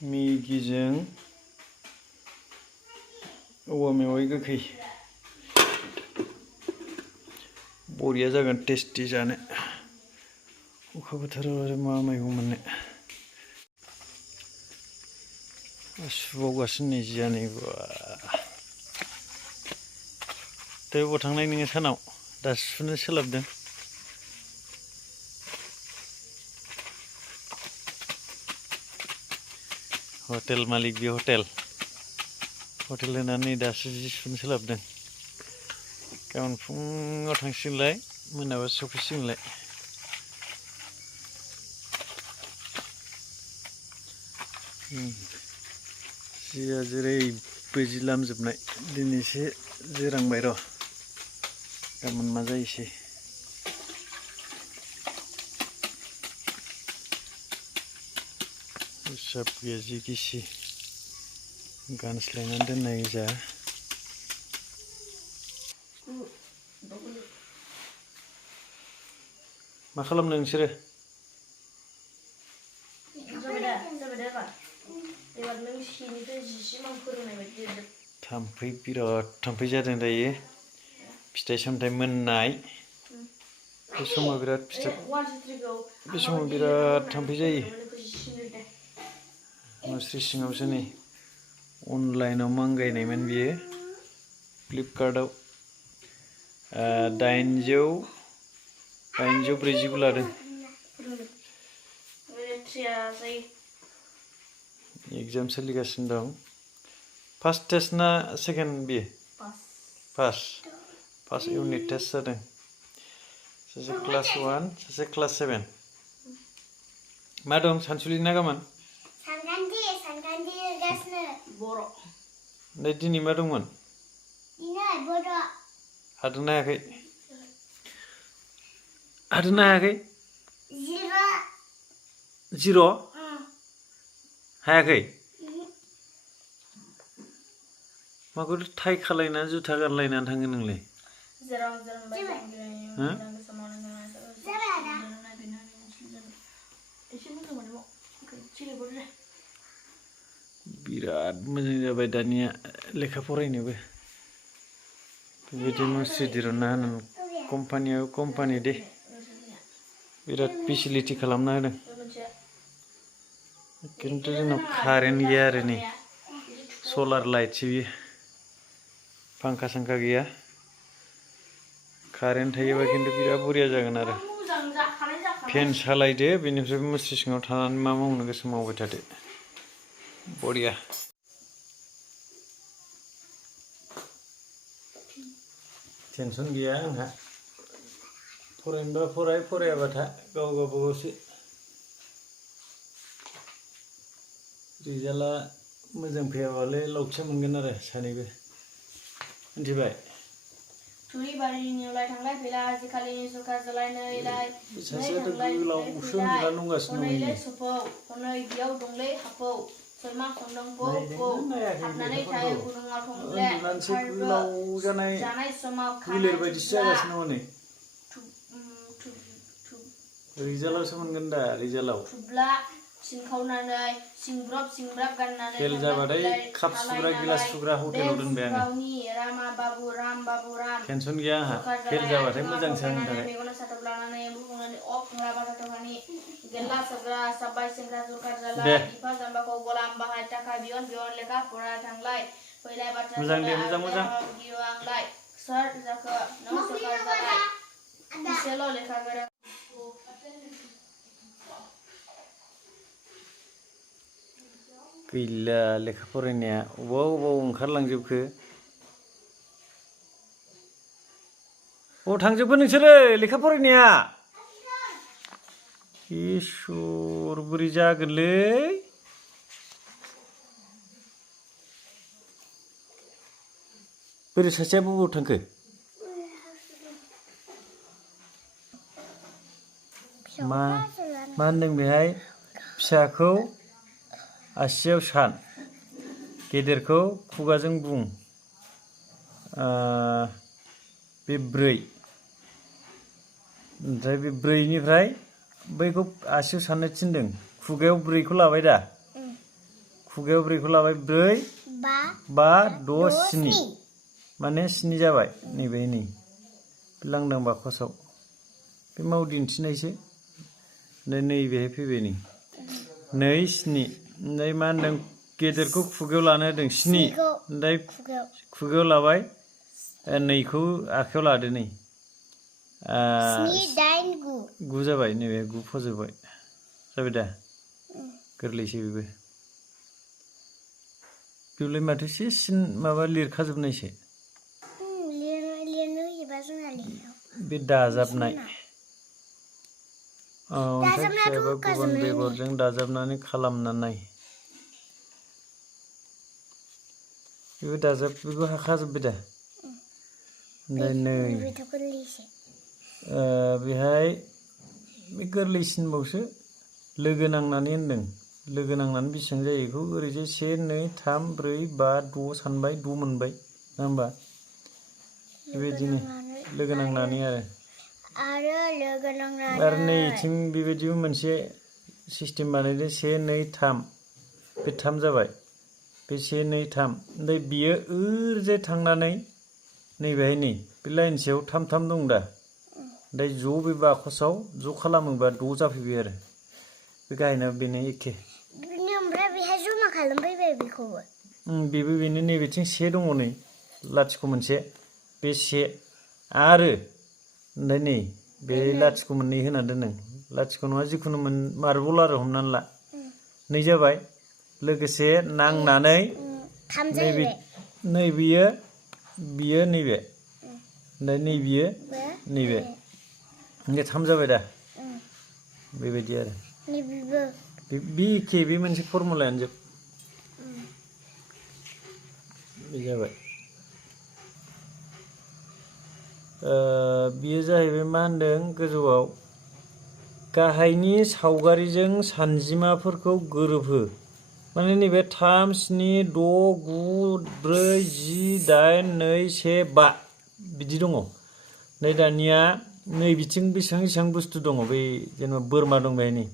मैगिजों औवा मेवाइ गोखै बरिया जागोन टेस्टि जानो अखा बोथोराव आरो मा मैगं मोननो सुबावगासिनो नै जियानै दा बबाव थांनाय नोङो सानाव दासो सुनो सोलाबदों हटेल मालिक बे हटेल होनानै दासो जि सुनो सोलाबदों गाबोन फुङाव थांसिगोनलाय मोनाबा सफैसिगोनलाय जिया जेरैबो जि लामजोबनाय दिनैसो जिरांबाय र' गाबोन मा जायोसै हिसाब गैया जि गिसि गानस्लायनानै दोननाय गोजा मा खालामदों नोंसोरो थाम्फै बिराद थाम्फै जादों दायो फिथाइ सामथाइ मोननाय बे समाव बिराद थाम्फै जायो मुस्रि सिङावसो नै अनलाइनाव मांगायनायमोन बियो फ्लिपकार्टआव 840 लादों एग्जाम सोलिगासिनो दं फार्स्ट टेस्ट ना सेकेन्ड बियो फार्स्ट इउनिट टेस्ट जादों सासे क्लास 1 सासे क्लास 7 मा दं सानसुलि ना गामोन ओमफ्राय दिनै मा दंमोन हादोंना हायाखै 0 हायाखै माखौ टाइ खालायना जुथा गानलायनानै थाङो नोंलाय बिराद मोजां जाबाय दानिया लेखा फरायनोबो बेबायदि मुस्रि दिरुनना होनानै कम्पानि दे बिराद फेसिलिटि खालामना होदों खिन्थु जोंनाव कारेन्ट गैया आरो नै सलार लाइटसो बियो फांखा सांखा गैया कारेन्ट थायोबा खिन्थु बिराद बरिया जागोन आरो फेन सालायदो बेनिफ्राय मुस्रि सिङाव थानानै मा मावनो गोसो मावबाय थादो बरिया टेनसन गैया आंहा फरायनोबा फरायाबा था गाव गावबागावसो रिजाल्टआ मोजां फैयाबालाय लावथिया मोनगोन आरो सानैबो मिथिबाय थुरिबारिनियावलाय थांलाय फैलाय आजिखालिनि सरखार जालायनायलाय सासेयाथ' गोलावसो उन्दुना दंगासिनो दं हनै बेयाव दंलै हाफौ सैमा संदों बौ हाबनानै थायो गुदुङाव थंब्ले जानाय समाव गोलेर बायदिसो जागासिनो दङ नै रिजाल्टआवसो मोनगोन दा रिजाल्टआव थुब्ला सिनखावनानै सिंब्रब गाननानै फेल जाबाथाय काप सुग्रा गिलास सुग्रा हटेलाव दोनबाय आङो टेनसन गैया आंहा फेल जाबाथाय मोजांसो आंनि थाखाय मेगना साथाब लानानै बुंनानै खंला बाथाथावहानि गेल्ला साबग्रा साब्बाय सेंग्रा सरखार जालाय बिफा जाम्बाखौ गलाम बाहाय थाखा बियन लेखा फरा थांलाय फैलाय बाथ्रा आंलाय सोर जाखो नों सरखार जालाय इसेल' लेखा गोरों गैला लेखा फरायनाया अबाव ओंखारलांजोबखो थांजोबखो नोंसोरो लेखा फरायनाया इसोर बोरै जागोनलै बोरै सासेया बबाव थांखो मा होनदों बेहाय फिसाखौ आसियाव सान गेदेरखौ खुगाजों बुं बे 4 ओमफ्राय बे 4निफ्राय बैखौ आसियाव साननो थिनदों खुगायाव 4 खौ लाबाय दा खुगायाव 4 खौ लाबाय 4 5 6 7 माने 7 जाबाय नैबे नै लांदां बाकसाव बे माव दिन्थिनायसो नैबेहाय फैबाय नै 2 7 ओमफ्राय मा होनदों गेदेरखौ खुगायाव लानो होदों 7 ओमफ्राय खुगायाव लाबाय 2 खौ आखायाव लादो नै 7 8 9 9 जाबाय नैबे 9 फोजोबबाय जाबाय दा गोरलैसो बेबो बेवलाय माथो सिन माबा लिरखाजोबनायसो लिरनो होयोबा जोंना लिरो बे दाजाबनाय अन्थाइ फिसाबा गुबुन बेगरजों दाजाबनानै खालामनाय बेबो दाजाब बेखौ हाखाजोब्बाय दा ओमफ्राय नै बेहाय बे गोरलैसिनबावसो लोगो नांनानै होनदों लोगो नांनानै बेसेबां जायो बेखौ ओरैजाय 1 2 3 4 5 6 सानबाय 6 मोनबाय नङा होमबा बेबायदिनो लोगो नांनानै आरो नैथिं बेबायदिबो मोनसे सिस्टेम बानायदों 1 2 3 बे 3 जाबाय बे 1 2 3 ओमफ्राय बियो ओरैजाय थांनानै नैबेहाय नै बे लाइनसेयाव 3 3 दं दा ओमफ्राय ज' बे बाकसाव ज' खालामोबा 6 जाफैबाय आरो बे गाहायना बेनो एखे ओमफ्राय बेहाय जमा खालामफैबाय बेखौबो बेबो बेनो नैबेथिं 1 दङ नै लाथिख' मोनसे बे 1 आरो ओमफ्राय नै बे लाथिख' मोननै होना दोनदों लाथिख' नङा जिखुनु मार्बल आरो हमनानै ला 2 जाबाय लोगोसे नांनानै नैबेयो बियो नैबे ओमफ्राय नैबेयो नैबे 3 जाबाय दा बेबायदि आरो बे एखे बे मोनसे फर्मुलायानो जोब बे जाबाय बियो जाहैबाय मा होनदों गोजौआव गाहायनि सावगारिजों सानजिमाफोरखौ गोरोबहो माने नैबे 3 7 6 9 4 10 8 2 1 5 बिदि दङ नै दानिया नै बिथिं बेसेबां बुस्थु दङ बै जेनेबा बोरमा दं बेहाय नै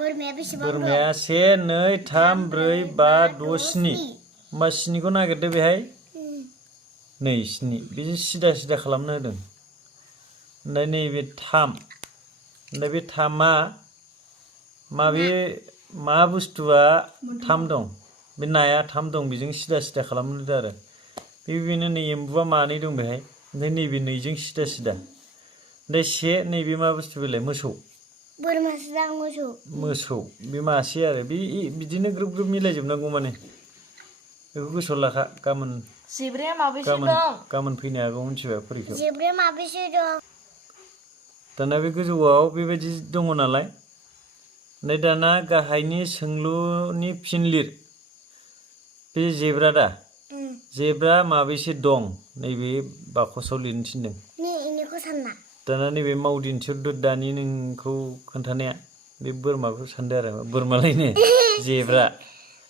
बोरमाया बेसेबां बोरमाया 1 2 3 4 5 6 7 होमबा 7 खौ नागिरदो बेहाय नै 7 बिदि सिदा सिदा खालामनो होदों ओमफ्राय नैबे 3 ओमफ्राय बे 3आ मा बुस्थुआ 3 दं बे नाया 3 दं बेजों सिदा सिदा खालामनो होदो आरो बेनो नै एम्बुआ 2 दं बेहाय ओमफ्राय नैबे 2जों सिदा सिदा ओमफ्राय 1 नैबे मा बुस्थु बेलाय मोसौ बोरमासो दां मोसौ बे मासे आरो बे बिदिनो ग्रोब ग्रोब मिलायजोबनांगौ माने बेखौ गोसोआव लाखा गाबोन जेब्राया माबेसे दं गाबोन फैनो हागौ मिथिबाय फरिखायाव जेब्राया माबेसे दं दाना बे गोजौआव बेबायदि दङ नालाय ओमफ्राय दाना गाहायनि सोंलुनि फिन लिर बे जेब्रा दा जेब्रा माबेसे दं नैबे बाकसाव लिरनो थिनदों दाना नैबे मावदिन्थिहरदो दानि नोंखौ खोन्थानाया बे बोरमाखौ सानदो आरो बोरमालायनो जेब्रा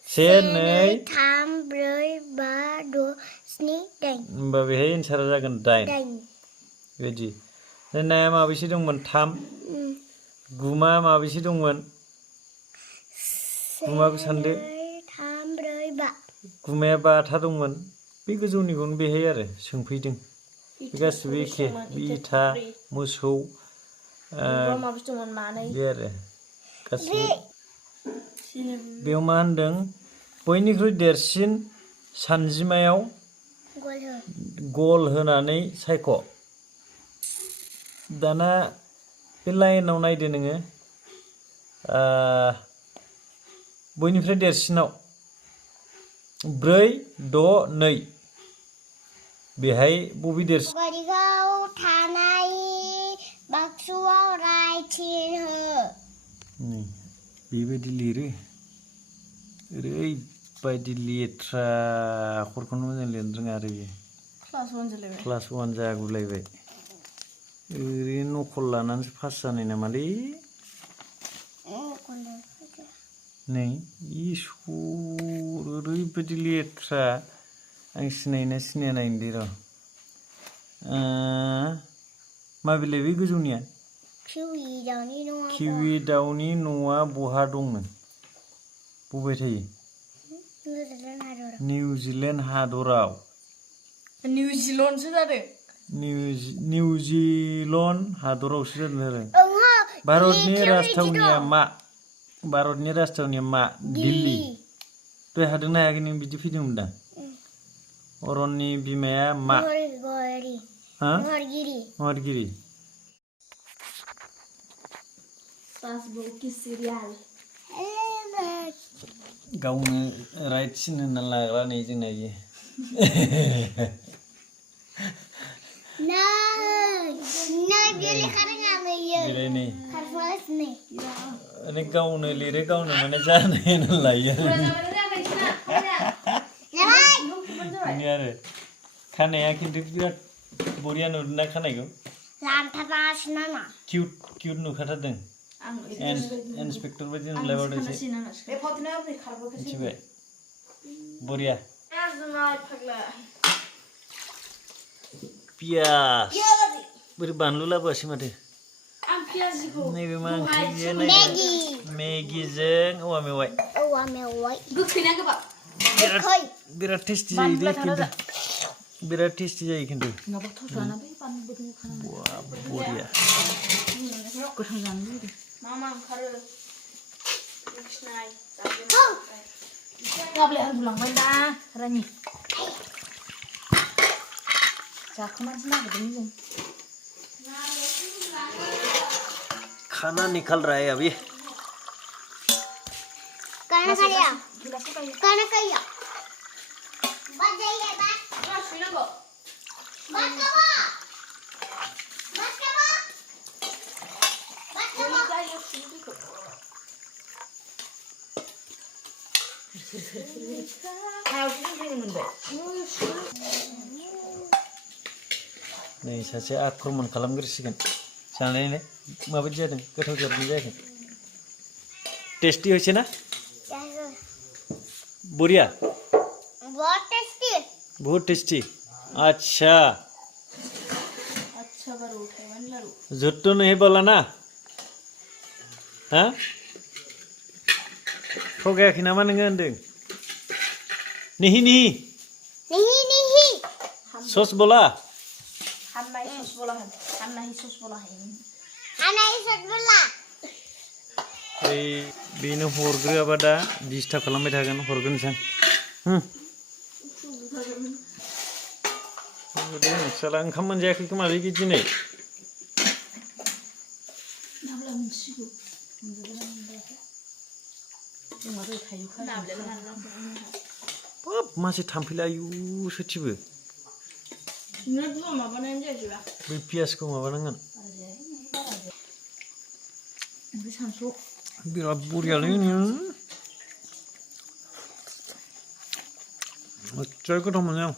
1 2 3 4 5 6 7 8 होमबा बेहाय एन्सारा जागोन 8 बेबायदि नाया माबेसे दंमोन 3 गुमा माबेसे दंमोन गुमाखौ सानदो 3 4 5 गुमाया 5था दंमोन बे गोजौनिखौनो बेहाय आरो सोंफैदों बे गासिबो एखे बे इथा मोसौ बे आरो गासिबो बेयाव मा होनदों बयनिख्रुइ देरसिन सानजिमायाव गल होनानै सायख' दाना बे लाइनाव नायदो नोङो बयनिफ्राय देरसिनाव 4 6 2 बेहाय बबे देरसिन थानाय बाक्सुआव रायथिन हो बेबायदि लिरो ओरैबायदि लेथ्रा आखरखौनो मोजां लिरनो रोङा आरो बेयो क्लास 1 जागुलायबाय ओरैनो नकल लानानैसो पास जानाय नामालै नै इसर ओरैबायदि लेथ्रा आं सिनायोना सिनाया नायनोलै र' माबेलाय बे गोजौनिया किवि दाउनि न'आ बहा दंनो बबे थायो निउजिलेण्ड हादराव निउजिलन्डसो जादों निउजिलेण्ड हादरावसो जादों आरो भारतनि राजथावनिया मा दिल्ली दहाय हादोंना हायाखै नों बिदि फैदोंमोन दा अरननि बिमाया मा महरगिरि गावनो राइट सिन होनना लाग्रा नै जोंना इयो नै गावनो लिरो गावनो माने जानाय होनना लायो आरो खानाया खिन्थु बिराद बरिया नुदोंना खानायखौ किउट नुखाथारदों इन्सपेक्टर बायदि नुलायबावदोंसो मिथिबाय बरिया पियास बोरै बानलु लाबोआसै माथो नैबे मा ओंख्रि मेगिजों औवा मेवाइ गोखैना गोबाब बिराद टेस्टि जायो दे खिन्थु बिराद टेस्टि जायो खिन्थु बरिया गोथां जानो लुबैदों मा ओंखारो गाब्लाय उन्दुलांबाय ना रानि जाखोमानोसो नागिरदों जों खाना निकल रहा है अभी गाना खाया नै सासे आक्रमण खालामग्रोसिगोन जानायनो माबायदि जादों गोथाव जादों जायाखै टेस्टी হয়েছে ना बढ़िया बहुत टेस्टी अच्छा झूठ तो नहीं बोला ना हाँ थगायाखै नामा नोङो होनदों नहीं सस बोला हम नहीं सस बोला बेनो हरग्रोआबा दा डिस्टार्ब खालामबाय थागोन हरगोन सान साला ओंखाम मोनजायाखै खोमालै दिनै मासे थाम्फैला आयु सोथिबो बै पियासखौ माबानांगोन बिराद बरियालै निस्सय गोथाव मोनो आं